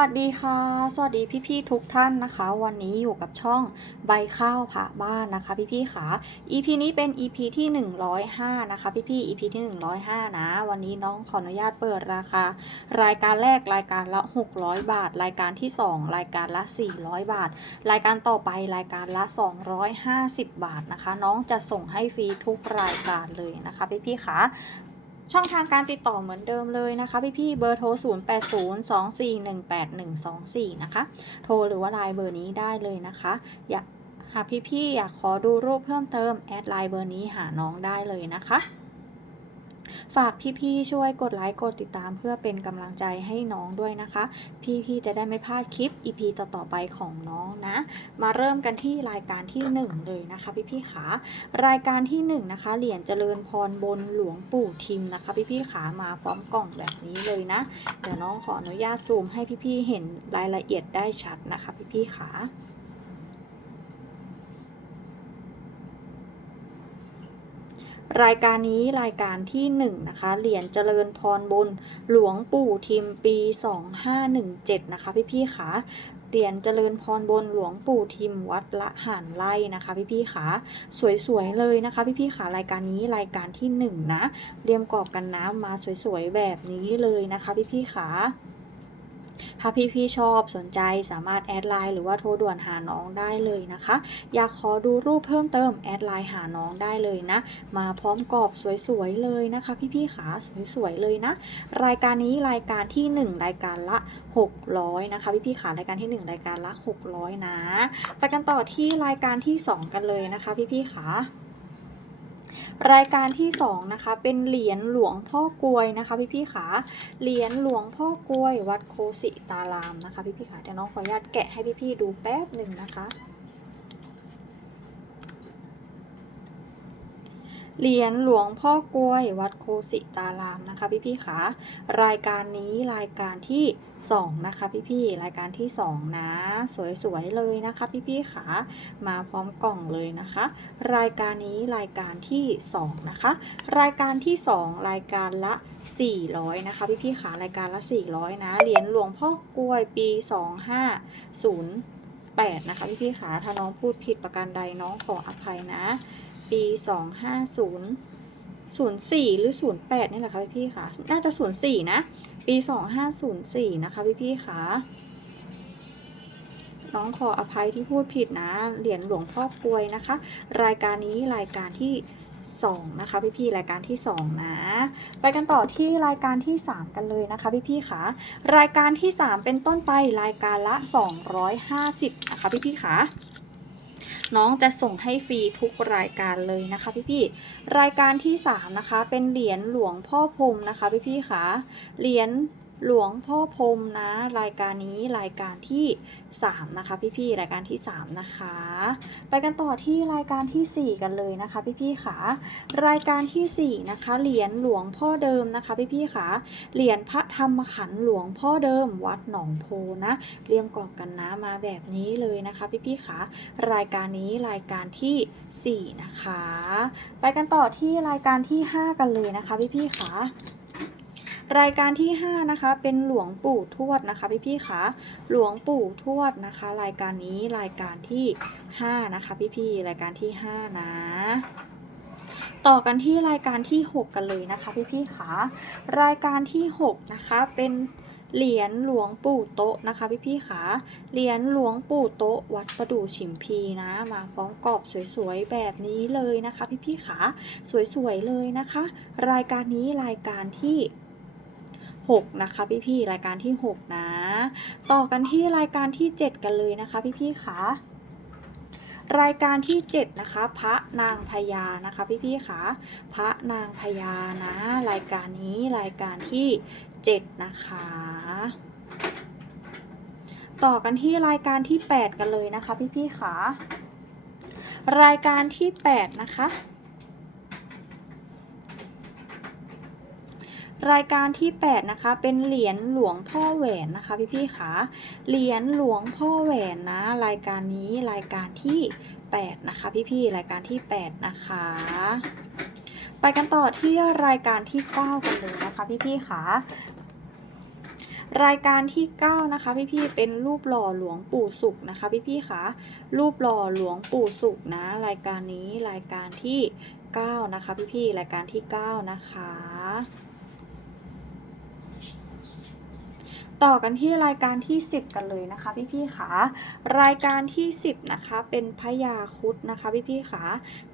สวัสดีค่ะ สวัสดีพี่ๆทุกท่านนะคะ วันนี้อยู่กับช่องใบข้าวผ่าบ้านนะคะ พี่ๆค่ะ EP นี้เป็น EP ที่ 105 นะคะ พี่ๆ EP ที่ 105 นะ วันนี้น้องขออนุญาตเปิดราคา รายการแรกรายการละ 600 บาท รายการที่ 2 รายการละ 400 บาท รายการต่อไปรายการละ 250 บาทนะคะ น้องจะส่งให้ฟรีทุกรายการเลยนะคะ พี่ๆค่ะ ช่องทางการติดต่อเหมือนเดิมเลยนะคะ พี่ๆเบอร์โทร 0802418124 นะคะ โทรหรือว่าไลน์เบอร์นี้ได้เลยนะคะอยากหากพี่ๆอยากขอดูรูปเพิ่มเติม แอดไลน์เบอร์นี้หาน้องได้เลยนะคะ ฝากพี่ๆช่วยกดไลค์กดติดตาม เพื่อเป็นกำลังใจให้น้องด้วยนะคะ พี่ๆจะได้ไม่พลาดคลิป EP ต่อๆไปของน้องนะ มาเริ่มกันที่รายการที่ 1 เลยนะคะพี่ๆขารายการที่ 1 นะคะเหรียญเจริญพรบนหลวงปู่ทิมนะคะ พี่ๆขามาพร้อมกล่องแบบนี้เลยนะ เดี๋ยวน้องขออนุญาตซูมให้พี่ๆเห็นรายละเอียดได้ชัดนะคะ พี่ๆขา รายการนี้รายการที่1นะคะเหรียญเจริญพรบนหลวงปู่ทิมปี 2517 นะคะ พี่ๆขาเหรียญเจริญพรบนหลวงปู่ทิมวัดละหานไล่นะคะพี่ๆขาสวยๆเลยนะคะพี่ๆขารายการนี้รายการที่1นะเรียมกรอบกันน้ำมาสวยๆแบบนี้เลยนะคะพี่ๆขา ถ้าพี่ๆชอบสนใจสามารถแอดไลน์หรือว่าโทรด่วนหาน้องได้เลยนะคะ อยากขอดูรูปเพิ่มเติมแอดไลน์หาน้องได้เลยนะ มาพร้อมกรอบสวยๆเลยนะคะ พี่ๆขาสวยๆเลยนะ รายการนี้รายการที่ 1 รายการละ 600 นะคะ พี่ๆขารายการที่ 1 รายการละ 600 นะ ไปกันต่อที่รายการที่ 2 กันเลยนะคะ พี่ๆขา รายการที่2นะคะเป็นเหรียญหลวงพ่อกลวยนะคะพี่ๆขาเหรียญหลวงพ่อกลวยวัดโคสิตารามนะคะพี่ๆขาเดี๋ยวน้องขออนุญาตแกะให้พี่ๆดูแป๊บหนึ่งนะคะ เหรียญหลวงพ่อกลวยวัดโคสิตารามนะคะพี่พี่ๆคะรายการนี้รายการที่ 2 นะคะพี่พี่ๆรายการที่ 2 นะ สวยๆเลยนะคะพี่พี่ๆคะมาพร้อมกล่องเลยนะคะ รายการนี้รายการที่ 2 นะคะ รายการที่ 2 รายการละ 400 นะคะพี่พี่ๆคะรายการละ 400 นะเหรียญหลวงพ่อกลวยปี 2508 นะคะพี่พี่ๆคะถ้าน้องพูดผิดประการใดน้องขออภัยนะ ปี 250 04 หรือ 08 นี่แหละค่ะพี่ๆค่ะ น่าจะ 04 นะ ปี 2504 นะคะพี่ๆค่ะน้องขออภัยที่พูดผิดนะ เหรียญหลวงพ่อกลวยนะคะ รายการนี้รายการที่ 2 นะคะ พี่ๆรายการที่ 2 นะ ไปกันต่อที่รายการที่ 3 กันเลยนะคะ พี่ๆค่ะ รายการที่ 3 เป็นต้นไปรายการละ 250 นะคะ พี่ๆค่ะ น้องจะส่งให้ฟรีทุกรายการเลยนะคะพี่ๆรายการที่ 3 นะคะ เป็นเหรียญหลวงพ่อพรมนะคะพี่ๆค่ะเหรียญ หลวงพ่อพรมนะ รายการนี้รายการที่ 3 นะคะ พี่ๆรายการที่ 3 นะคะ ไปกันต่อที่รายการทีสี่4 กันเลยนะคะ พี่ๆค่ะรายการทีสี่ 4 นะคะ เหรียญหลวงพ่อเดิมนะคะ พี่ๆค่ะเหรียญพระธรรมขันหลวงพ่อเดิม วัดหนองโพนะเรียมกรอบกันนะมาแบบนี้เลยนะคะ พี่ๆค่ะรายการนี้รายการทีสี่4 นะคะ ไปกันต่อที่รายการที่ 5 กันเลยนะคะ พี่ๆค่ะ รายการที่ 5 นะคะ เป็นหลวงปู่ทวดนะคะพี่ๆค่ะหลวงปู่ทวดนะคะ รายการนี้รายการที่ 5 นะคะพี่ๆรายการที่ 5 นะต่อกันที่รายการที่ 6 กันเลยนะคะพี่ๆค่ะรายการที่ 6 นะคะเป็นเหรียญหลวงปู่โต๊ะนะคะพี่ๆค่ะเหรียญหลวงปู่โต๊ะวัดประดู่ฉิมพีนะมาพร้อมกรอบสวยๆแบบนี้เลยนะคะพี่ๆค่ะสวยๆเลยนะคะ รายการนี้รายการที่ 6 นะคะ พี่ๆรายการที่ 6 นะ ต่อกันที่รายการที่ 7 กันเลยนะคะ พี่ๆค่ะรายการที่ 7 นะคะ พระนางพญานะคะ พี่ๆค่ะพระนางพญานะ รายการนี้รายการที่ 7 นะคะต่อกันที่รายการที่ 8 กันเลยนะคะ พี่ๆค่ะรายการที่ 8 นะคะ รายการที่ 8 นะคะ เป็นเหรียญหลวงพ่อแหวนนะคะ พี่พี่ๆคะเหรียญหลวงพ่อแหวนนะ รายการนี้รายการที่ 8 นะคะพี่พี่ๆรายการที่ 8 นะคะ ไปกันต่อที่รายการที่ 9 กันเลยนะคะ พี่พี่ๆคะรายการที่ 9 นะคะ พี่ๆ เป็นรูปหล่อหลวงปู่สุขนะคะ พี่ๆคะรูปหล่อหลวงปู่สุขนะ รายการนี้รายการที่ 9 นะคะ พี่ๆ รายการที่ 9 นะคะ ต่อกันที่รายการที่ 10 กันเลยนะคะ พี่ๆคะรายการที่ 10 นะคะ เป็นพญาคุดนะคะ พี่ๆคะ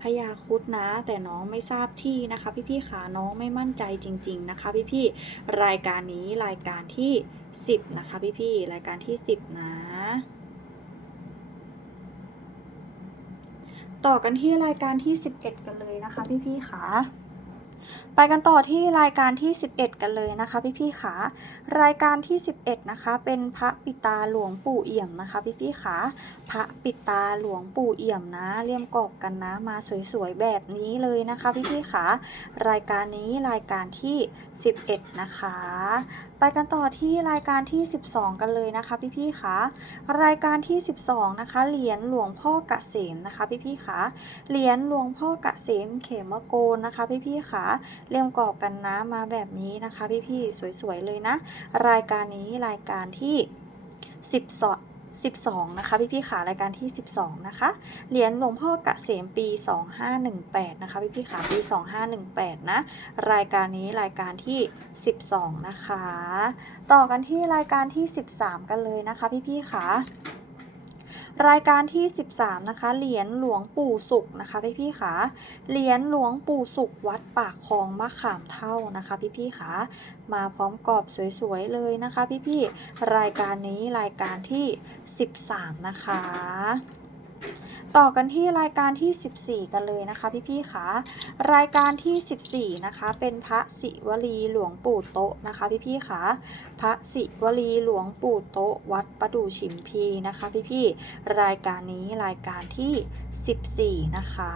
พญาคุดนะ แต่น้องไม่ทราบที่นะคะ พี่ๆคะน้องไม่มั่นใจจริง ๆ นะคะ พี่ๆรายการนี้รายการที่ 10 นะคะ พี่ๆรายการที่ 10 นะต่อกันที่รายการที่ 11 กันเลยนะคะ พี่ๆคะ ไปกันต่อที่รายการที่ 11 กันเลยนะคะ พี่ๆขารายการที่ 11 นะคะ เป็นพระปิตาหลวงปู่เอี่ยมนะคะ พี่ๆขาพระปิตาหลวงปู่เอี่ยมนะเลี่ยมกรอบกันนะ มาสวยๆแบบนี้เลยนะคะ พี่ๆขารายการนี้รายการที่ 11 นะคะ ไปกันต่อที่รายการที่ 12 กันเลยนะคะพี่ๆคะรายการที่ 12 นะคะ เหรียญหลวงพ่อกเกษมนะคะพี่ๆคะเหรียญหลวงพ่อกเกษมเขมโกนนะคะพี่ๆคะเรียงกรอบกันนะมาแบบนี้นะคะพี่ๆสวยๆเลยนะ รายการนี้รายการที่ 12 12 นะคะ พี่ๆขารายการที่ 12 นะคะ เหรียญหลวงพ่อกะเสมปี 2518 นะคะ พี่ๆขาปี 2518 นะ รายการนี้รายการที่ 12 นะคะ ต่อกันที่รายการที่ 13 กันเลยนะคะ พี่ๆขา รายการที่ 13 นะคะ เหรียญหลวงปู่สุขนะคะพี่พี่ขาเหรียญหลวงปู่สุขวัดปากคลองมะขามเท่านะคะพี่พี่ขามาพร้อมกรอบสวยๆเลยนะคะพี่พี่รายการนี้รายการที่ 13 นะคะ ต่อกันที่รายการที่ 14 กันเลยนะคะพี่ๆคะรายการที่ 14 นะคะ เป็นพระศิวลีหลวงปู่โตะนะคะพี่ๆคะพระศิวลีหลวงปู่โตะวัดประดู่ฉิมพีนะคะพี่ๆรายการนี้รายการที่ 14 นะคะ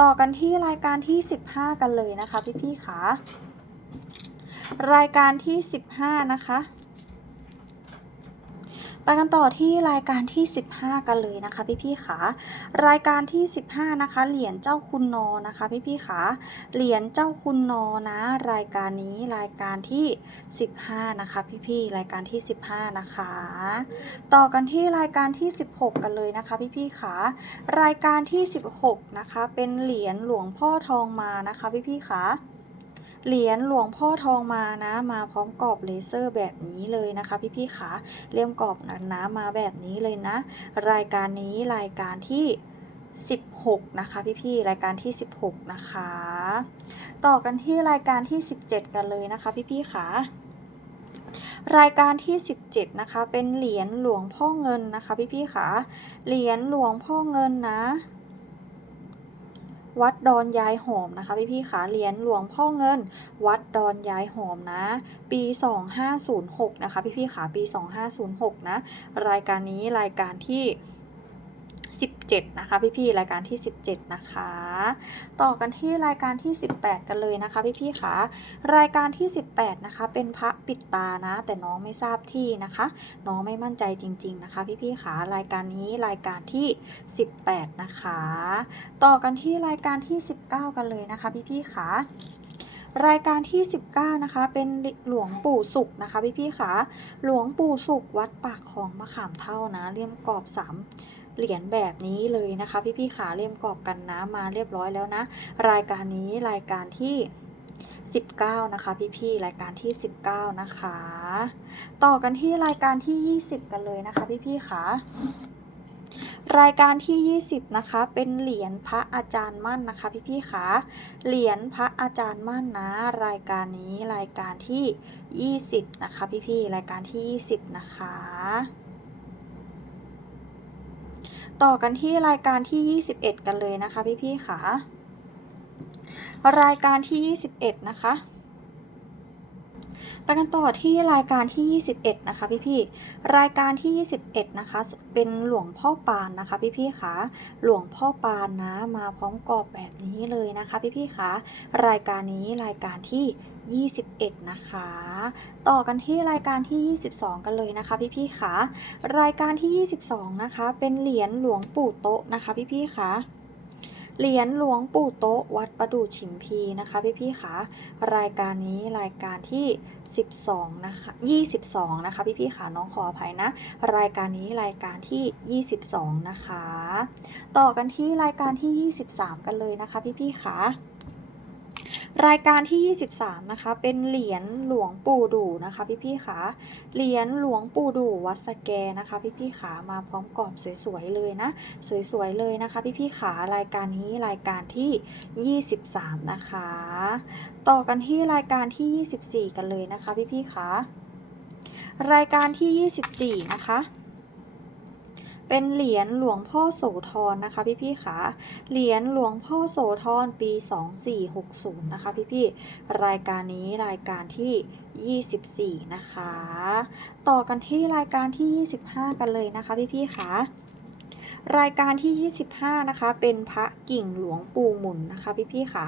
ต่อกันที่รายการที่ 15 กันเลยนะคะพี่ๆคะรายการที่ 15 นะคะ ไปกันต่อที่รายการที่ 15 กันเลยนะคะ พี่ๆขารายการที่ 15 นะคะ เหรียญเจ้าคุณนอนะคะ พี่ๆขาเหรียญเจ้าคุณนอนะ รายการนี้รายการที่ 15 นะคะ พี่ๆรายการที่ 15 นะคะ ต่อกันที่รายการที่ 16 กันเลยนะคะ พี่ๆขารายการที่ 16 นะคะ เป็นเหรียญหลวงพ่อทองมานะคะ พี่ๆขา เหรียญหลวงพ่อทองมานะ มาพร้อมกรอบเลเซอร์แบบนี้เลยนะคะพี่ๆขาเลี่ยมกรอบหนามาแบบนี้เลยนะ รายการนี้รายการที่16 นะคะ พี่ๆรายการที่ 16 นะคะ ต่อกันที่รายการที่ 17 กันเลยนะคะ พี่ๆขารายการที่ 17 นะคะ เป็นเหรียญหลวงพ่อเงินนะคะ พี่ๆขาเหรียญหลวงพ่อเงินนะ วัดดอนยายหอมนะคะ พี่พี่ขาเหรียญหลวงพ่อเงิน วัดดอนยายหอมนะ ปี 2506 นะคะ พี่พี่ขาปี 2506 นะ รายการนี้รายการที่ 17 นะคะ พี่ๆรายการที่ 17 นะคะ ต่อกันที่รายการที่ 18 กันเลยนะคะ พี่ๆขารายการที่ 18 นะคะ เป็นพระปิดตานะ แต่น้องไม่ทราบที่นะคะ น้องไม่มั่นใจจริง ๆ นะคะ พี่ๆขารายการนี้รายการที่ 18 นะคะ ต่อกันที่รายการที่ 19 กันเลยนะคะ พี่ๆขารายการที่ 19 นะคะ เป็นหลวงปู่สุขนะคะ พี่ๆขาหลวงปู่สุขวัดปากคลองมะขามเท่านะเลี่ยมกรอบสาม เหรียญแบบนี้เลยนะคะพี่ๆขาเล่มกรอบกันน้ำมาเรียบร้อยแล้วนะ รายการนี้รายการที่19 นะคะ พี่ๆรายการที่ 19 นะคะ ต่อกันที่รายการที่ 20 กันเลยนะคะ พี่ๆขารายการที่ 20 นะคะ เป็นเหรียญพระอาจารย์มั่นนะคะ พี่ๆขาเหรียญพระอาจารย์มั่นนะ รายการนี้รายการที่ 20 นะคะ พี่ๆรายการที่ 20 นะคะ ต่อกันที่รายการที่ 21 กันเลยนะคะพี่ๆขารายการที่ 21 นะคะ ไปกันต่อที่รายการที่ 21 นะคะพี่ๆรายการที่ 21 นะคะ เป็นหลวงพ่อปานนะคะพี่ๆคะหลวงพ่อปานนะ มาพร้อมกรอบแบบนี้เลยนะคะพี่ๆคะรายการนี้รายการที่ 21 นะคะ ต่อกันที่รายการที่ 22 กันเลยนะคะพี่ๆคะรายการที่ 22 นะคะ เป็นเหรียญหลวงปู่โตะนะคะพี่ๆคะ เหรียญหลวงปู่โต๊ะวัดประดู่ฉิมพีนะคะพี่ๆคะรายการนี้รายการที่ 12นะคะ22 นะคะพี่ๆคะน้องขออภัยนะ รายการนี้รายการที่ 22 นะคะ ต่อกันที่รายการที่ 23 กันเลยนะคะพี่ๆคะ รายการที่ 23 นะคะ เป็นเหรียญหลวงปู่ดูนะคะ พี่ๆคะเหรียญหลวงปู่ดูวัดสแกนะคะ พี่ๆขามาพร้อมกรอบสวยๆเลยนะ สวยๆเลยนะคะ พี่ๆขารายการนี้รายการที่ 23 นะคะ ต่อกันที่รายการที่ 24 กันเลยนะคะ พี่ๆขารายการที่ 24 นะคะ เป็นเหรียญหลวงพ่อโสธรนะคะพี่ๆขาเหรียญหลวงพ่อโสธรปี 2460 นะคะพี่ๆรายการนี้รายการที่ 24 นะคะ ต่อกันที่รายการที่ 25 กันเลยนะคะพี่ๆขารายการที่ 25 นะคะ เป็นพระกิ่งหลวงปู่หมุนนะคะ พี่ๆขา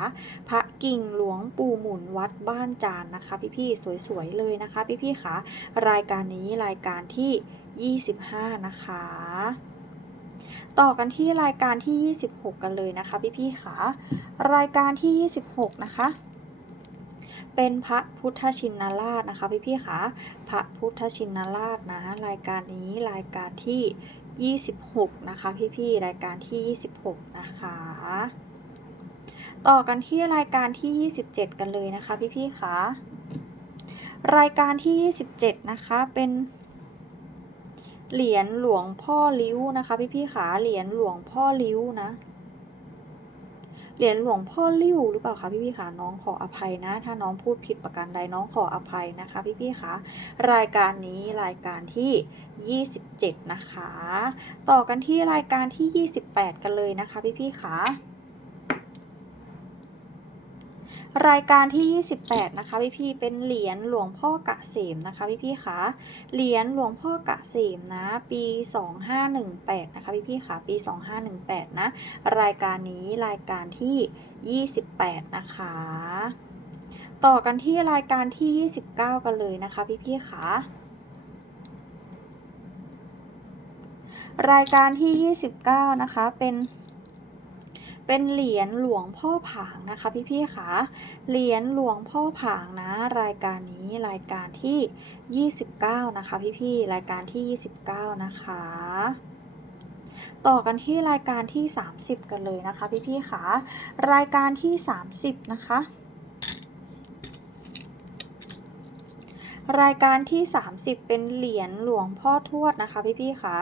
พระกิ่งหลวงปู่หมุนวัดบ้านจานนะคะ พี่ๆสวยๆเลยนะคะ พี่ๆขารายการนี้รายการที่ 25 นะคะ ต่อกันที่รายการที่ 26 กันเลยนะคะพี่ๆขารายการที่ 26 นะคะ เป็นพระพุทธชินราชนะคะพี่ๆค่ะพระพุทธชินราชนะรายการนี้รายการที่ 26 นะคะพี่ๆรายการที่ 26 นะคะต่อกันที่รายการที่ 27 กันเลยนะคะพี่ๆคะรายการที่ 27 นะคะ เป็น เหรียญหลวงพ่อลิ้วนะคะ พี่ๆขาเหรียญหลวงพ่อลิ้วนะ เหรียญหลวงพ่อลิ้วหรือเปล่าคะพี่ๆขาน้องขออภัยนะ ถ้าน้องพูดผิดประการใดน้องขออภัยนะคะ พี่ๆขารายการนี้รายการที่ 27 นะคะ ต่อกันที่รายการที่ 28 กันเลยนะคะ พี่ๆขา รายการที่ 28 นะคะพี่ๆเป็นเหรียญหลวงพ่อกะเสมนะคะพี่ๆคะเหรียญหลวงพ่อกะเสมนะ ปี 2518 นะคะพี่ๆคะปี 2518 นะ รายการนี้รายการที่ 28 นะคะต่อกันที่รายการที่ 29 กันเลยนะคะพี่ๆคะรายการที่ 29 นะคะเป็น เป็นเหรียญหลวงพ่อผางนะคะพี่ๆคะเหรียญหลวงพ่อผางนะ รายการนี้รายการที่ 29 นะคะพี่ๆรายการที่ 29 นะคะต่อกันที่รายการที่ 30 กันเลยนะคะพี่ๆคะรายการที่ 30 นะคะ รายการที่ 30 เป็นเหรียญหลวงพ่อทวดนะคะพี่ๆคะ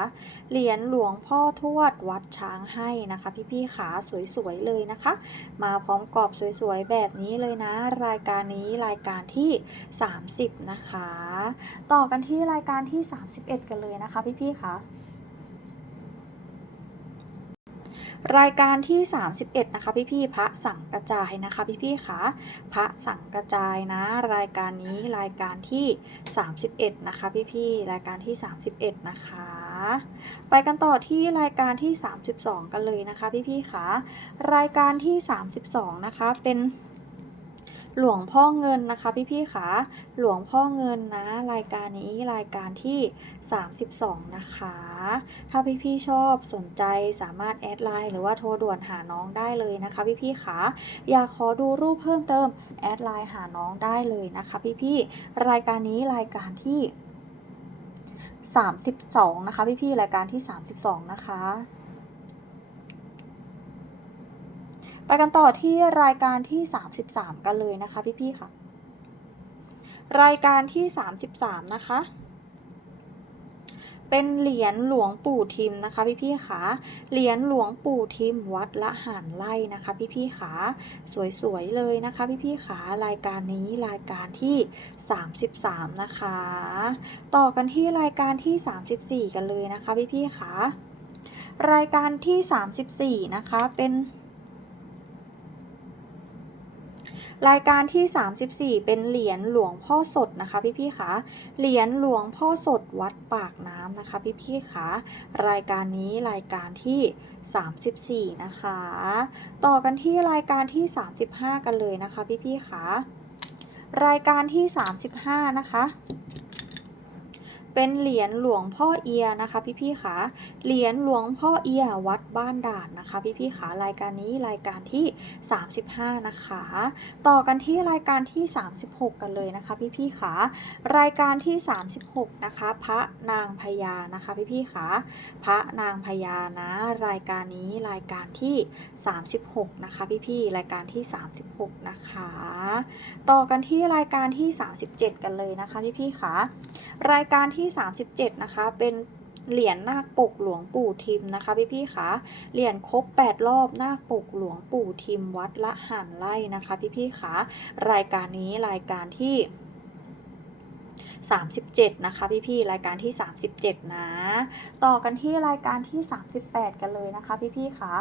เหรียญหลวงพ่อทวดวัดช้างให้นะคะพี่ๆขาสวยๆเลยนะคะ มาพร้อมกรอบสวยๆแบบนี้เลยนะ รายการนี้รายการที่ 30 นะคะ ต่อกันที่รายการที่ 31 กันเลยนะคะพี่ๆคะ รายการที่ 31 นะคะ พี่ๆพระสั่งกระจายนะคะ พี่ๆคะพระสั่งกระจายนะ รายการนี้รายการที่ 31 นะคะ พี่ๆรายการที่ 31 นะคะ ไปกันต่อที่รายการที่ 32 กันเลยนะคะ พี่ๆคะรายการที่ 32 นะคะเป็น หลวงพ่อเงินนะคะพี่ๆคะหลวงพ่อเงินนะรายการนี้รายการที่ 32 นะคะ ถ้าพี่ๆชอบสนใจสามารถแอดไลน์หรือว่าโทรด่วนหาน้องได้เลยนะคะพี่ๆคะอยากขอดูรูปเพิ่มเติมแอดไลน์หาน้องได้เลยนะคะพี่ๆรายการนี้รายการที่ 32 นะคะพี่ๆรายการที่ 32 นะคะ ไปกันต่อที่รายการที่ 33 กันเลยนะคะพี่ๆค่ะ รายการที่ 33 นะคะ เป็นเหรียญหลวงปู่ทิมนะคะพี่ๆค่ะเหรียญหลวงปู่ทิมวัดละหารไล่นะคะพี่ๆค่ะสวยๆเลยนะคะพี่ๆค่ะรายการนี้รายการที่ 33 นะคะ ต่อกันที่รายการที่ 34 กันเลยนะคะพี่ๆค่ะรายการที่ 34 นะคะเป็น รายการที่ 34 เป็นเหรียญหลวงพ่อสดนะคะพี่ๆคะเหรียญหลวงพ่อสดวัดปากน้ำนะคะพี่ๆคะรายการนี้รายการที่ 34 นะคะ ต่อกันที่รายการที่ 35 กันเลยนะคะพี่ๆคะรายการที่ 35 นะคะ เป็นเหรียญหลวงพ่อเอียนะคะพี่ๆคะเหรียญหลวงพ่อเอียวัดบ้านด่านนะคะพี่ๆคะรายการนี้รายการที่ 35 นะคะ ต่อกันที่รายการที่ 36 กันเลยนะคะพี่ๆคะรายการที่ 36 นะคะ พระนางพญานะคะพี่ๆคะพระนางพญานะ รายการนี้รายการที่ 36 นะคะพี่ๆรายการที่ 36 นะคะ ต่อกันที่รายการที่ 37 กันเลยนะคะพี่ๆคะรายการที่ที่ 37 นะคะ เป็นเหรียญนาคปกหลวงปู่ทิมนะคะพี่ๆคะเหรียญครบ 8 รอบนาคปกหลวงปู่ทิมวัดละหันไล่นะคะพี่ๆคะรายการนี้รายการที่ 37 นะคะพี่ๆรายการที่ 37 นะ ต่อกันที่รายการที่ 38 กันเลยนะคะพี่ๆคะ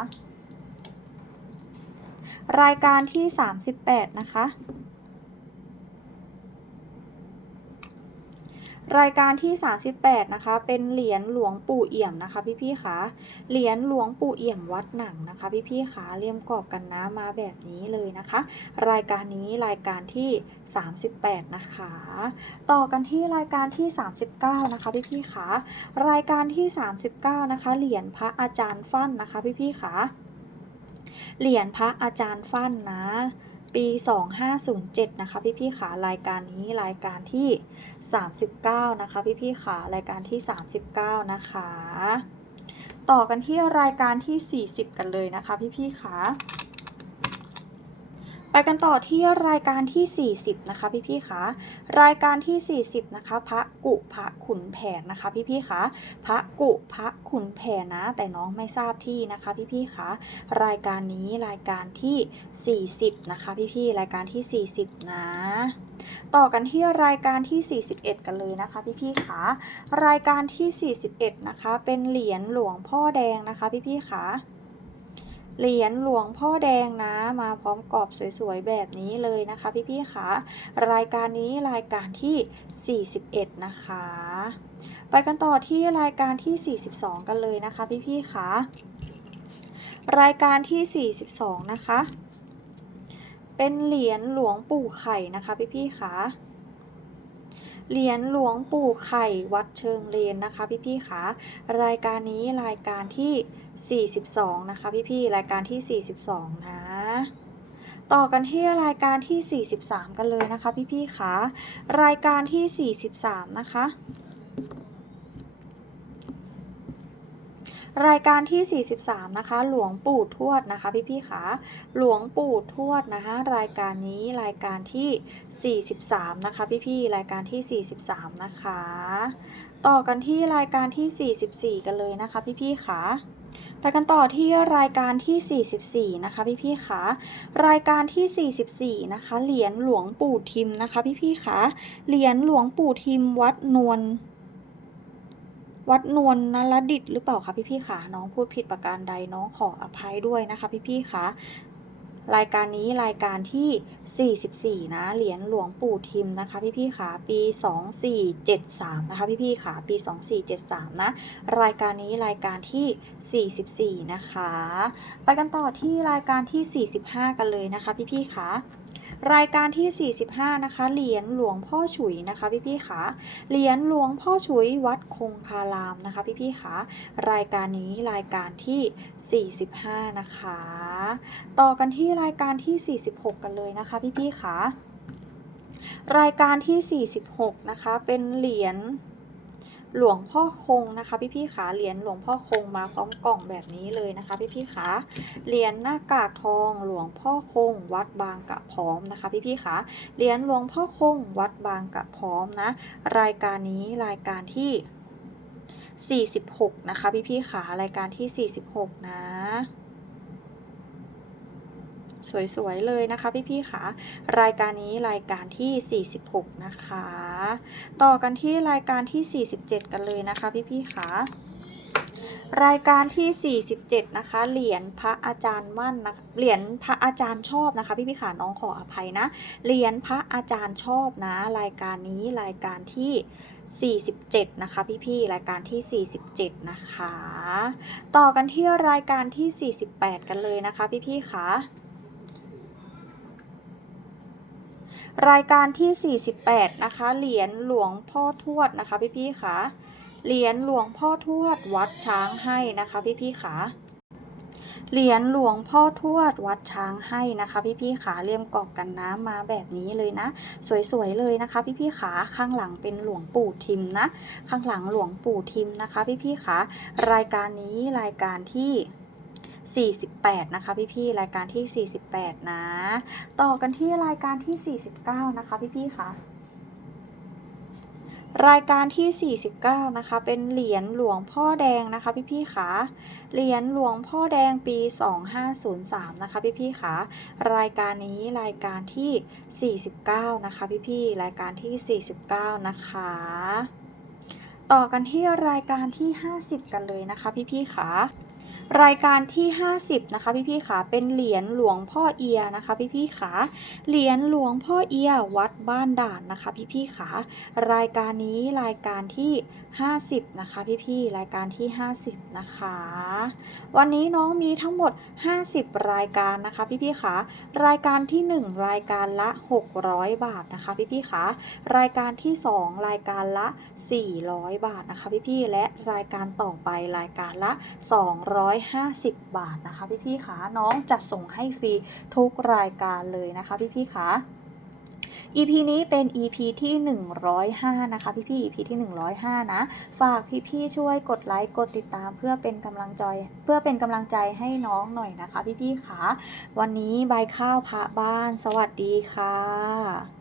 รายการที่ 38 นะคะ รายการที่ 38 นะคะ เป็นเหรียญหลวงปู่เอี่ยมนะคะ พี่ๆคะเหรียญหลวงปู่เอี่ยมวัดหนังนะคะ พี่ๆคะเลี่ยมกรอบกันน้ำมาแบบนี้เลยนะคะ รายการนี้รายการที่ 38 นะคะ ต่อกันที่รายการที่ 39 นะคะ พี่ๆคะรายการที่ 39 นะคะ เหรียญพระอาจารย์ฟั่นนะคะ พี่ๆคะเหรียญพระอาจารย์ฟั่นนะ ปี 2507 นะคะ พี่ๆขารายการนี้รายการที่ 39 นะคะ พี่ๆขารายการที่ 39 นะคะ ต่อกันที่รายการที่ 40 กันเลยนะคะ พี่ๆขา ไปกันต่อที่รายการที่ 40 นะคะพี่ๆคะรายการที่ 40 นะคะ พระกุพระขุนแผนนะคะพี่ๆคะพระกุพระขุนแผนนะ แต่น้องไม่ทราบที่นะคะพี่ๆคะรายการนี้รายการที่ 40 นะคะพี่ๆรายการที่ 40 นะ ต่อกันที่รายการที่ 41 กันเลยนะคะพี่ๆคะรายการที่ 41 นะคะ เป็นเหรียญหลวงพ่อแดงนะคะพี่ๆคะ เหรียญหลวงพ่อแดงนะ มาพร้อมกรอบสวยๆแบบนี้เลยนะคะพี่ๆคะรายการนี้รายการที่ 41 นะคะ ไปกันต่อที่รายการที่ 42 กันเลยนะคะพี่ๆคะรายการที่ 42 นะคะ เป็นเหรียญหลวงปู่ไข่นะคะพี่ๆคะเหรียญหลวงปู่ไข่วัดเชิงเลนนะคะพี่ๆคะรายการนี้รายการที่ 42 นะคะ พี่ๆรายการที่ 42 นะ ต่อกันที่รายการที่ 43 กันเลยนะคะ พี่ๆคะรายการที่ 43 นะคะ รายการที่ 43 นะคะ หลวงปู่ทวดนะคะ พี่ๆคะหลวงปู่ทวดนะคะรายการนี้รายการที่ 43 นะคะ พี่ๆรายการที่ 43 นะคะ ต่อกันที่รายการที่ 44 กันเลยนะคะ พี่ๆคะ ไปกันต่อที่รายการที่ 44 นะคะพี่ๆคะรายการที่ 44 นะคะ เหรียญหลวงปู่ทิมนะคะพี่ๆคะเหรียญหลวงปู่ทิมวัดนวลวัดนวลนรดิตหรือเปล่าคะพี่ๆคะน้องพูดผิดประการใดน้องขออภัยด้วยนะคะพี่ๆคะ รายการนี้รายการที่ 44 นะ เหรียญหลวงปู่ทิมนะคะ พี่ๆคะปี 2473 นะคะ พี่ๆคะปี 2473 นะ รายการนี้รายการที่ 44 นะคะ ไปกันต่อที่รายการที่ 45 กันเลยนะคะ พี่ๆคะ รายการที่ 45 นะคะ เหรียญหลวงพ่อฉุยนะคะพี่ๆคะเหรียญหลวงพ่อฉุยวัดคงคารามนะคะพี่ๆคะรายการนี้รายการที่ 45 นะคะ ต่อกันที่รายการที่ 46 กันเลยนะคะพี่ๆคะรายการที่ 46 นะคะ เป็นเหรียญ หลวงพ่อคงนะคะพี่พี่ขาเหรียญหลวงพ่อคงมาพร้อมกล่องแบบนี้เลยนะคะพี่พี่ขาเหรียญหน้ากากทองหลวงพ่อคง วัดบางกะพร้อมนะคะพี่พี่ขาเหรียญหลวงพ่อคง วัดบางกะพร้อมนะ รายการนี้รายการที่ 46 นะคะพี่พี่ขารายการที่ 46 นะ สวยๆเลยนะคะพี่ๆค่ะรายการนี้รายการที่ 46 นะคะ ต่อกันที่รายการที่ 47 กันเลยนะคะพี่ๆค่ะรายการที่ 47 นะคะ เหรียญพระอาจารย์มั่นนะเหรียญพระอาจารย์ชอบนะคะ พี่พี่ขาน้องขออภัยนะ เหรียญพระอาจารย์ชอบนะ รายการนี้รายการที่ 47 นะคะ พี่พี่รายการที่ 47 นะคะ ต่อกันที่รายการที่ 48 กันเลยนะคะ พี่พี่ๆคะ รายการที่ 48 นะคะ เหรียญหลวงพ่อทวดนะคะพี่ๆค่ะเหรียญหลวงพ่อทวดวัดช้างให้นะคะพี่ๆค่ะเหรียญหลวงพ่อทวดวัดช้างให้นะคะพี่ๆขาเรียมกรอบกันน้ำมาแบบนี้เลยนะ สวยๆเลยนะคะพี่ๆขาข้างหลังเป็นหลวงปู่ทิมนะ ข้างหลังหลวงปู่ทิมนะคะพี่ๆขารายการนี้รายการที่ 48 นะคะพี่ๆรายการที่ 48 นะ ต่อกันที่รายการที่ 49 นะคะพี่ๆค่ะรายการที่ 49 นะคะ เป็นเหรียญหลวงพ่อแดงนะคะพี่ๆค่ะเหรียญหลวงพ่อแดงปี 2503 นะคะพี่ๆค่ะรายการนี้รายการที่ 49 นะคะพี่ๆรายการที่ 49 นะคะต่อกันที่รายการที่ 50 กันเลยนะคะพี่ๆค่ะ รายการที่ 50 นะคะ พี่ๆค่ะเป็นเหรียญหลวงพ่อเอียนะคะ พี่ๆค่ะเหรียญหลวงพ่อเอียวัดบ้านด่านนะคะ พี่ๆค่ะรายการนี้รายการที่ 50 นะคะ พี่ๆรายการที่ 50 นะคะ วันนี้น้องมีทั้งหมด 50 รายการนะคะ พี่ๆค่ะรายการที่ 1 รายการละ 600 บาทนะคะ พี่ๆค่ะรายการที่ 2 รายการละ 400 บาทนะคะ พี่ๆและรายการต่อไปรายการละ250 บาทนะคะพี่ๆค่ะน้องจะส่งให้ฟรีทุกรายการเลยนะคะพี่ๆค่ะ EP นี้เป็น EP ที่ 105 นะคะ พี่ๆ EP ที่ 105 นะ ฝากพี่ๆช่วยกดไลค์กดติดตาม เพื่อเป็นกำลังใจเพื่อเป็นกำลังใจให้น้องหน่อยนะคะ พี่ๆค่ะวันนี้ใบข้าวพระบ้าน สวัสดีค่ะ